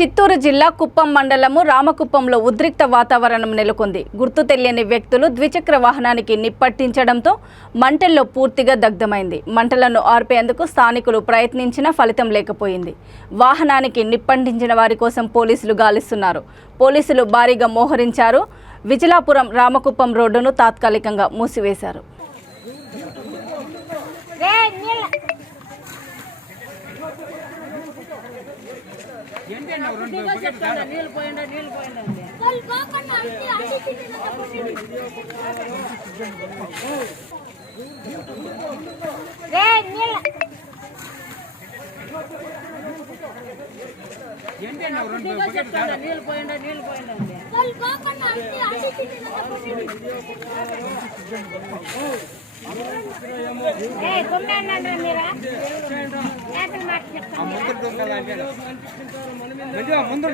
చిత్తూరు జిల్లా కుప్పం మండలము రామకుప్పంలో ఉద్రిక్త వాతావరణం నెలకొంది. గుర్తు తెలియని వ్యక్తులు ద్విచక్ర వాహనానికి నిప్పట్టించడంతో మంటల్లో పూర్తిగా దగ్ధమైంది. మంటలను ఆర్పేందుకు స్థానికులు ప్రయత్నించినా ఫలితం లేకపోయింది. వాహనానికి నిప్పంటించిన వారి కోసం పోలీసులు గాలిస్తున్నారు. పోలీసులు భారీగా మోహరించారు. విజలాపురం రామకుప్పం రోడ్డును తాత్కాలికంగా మూసివేశారు. ముందు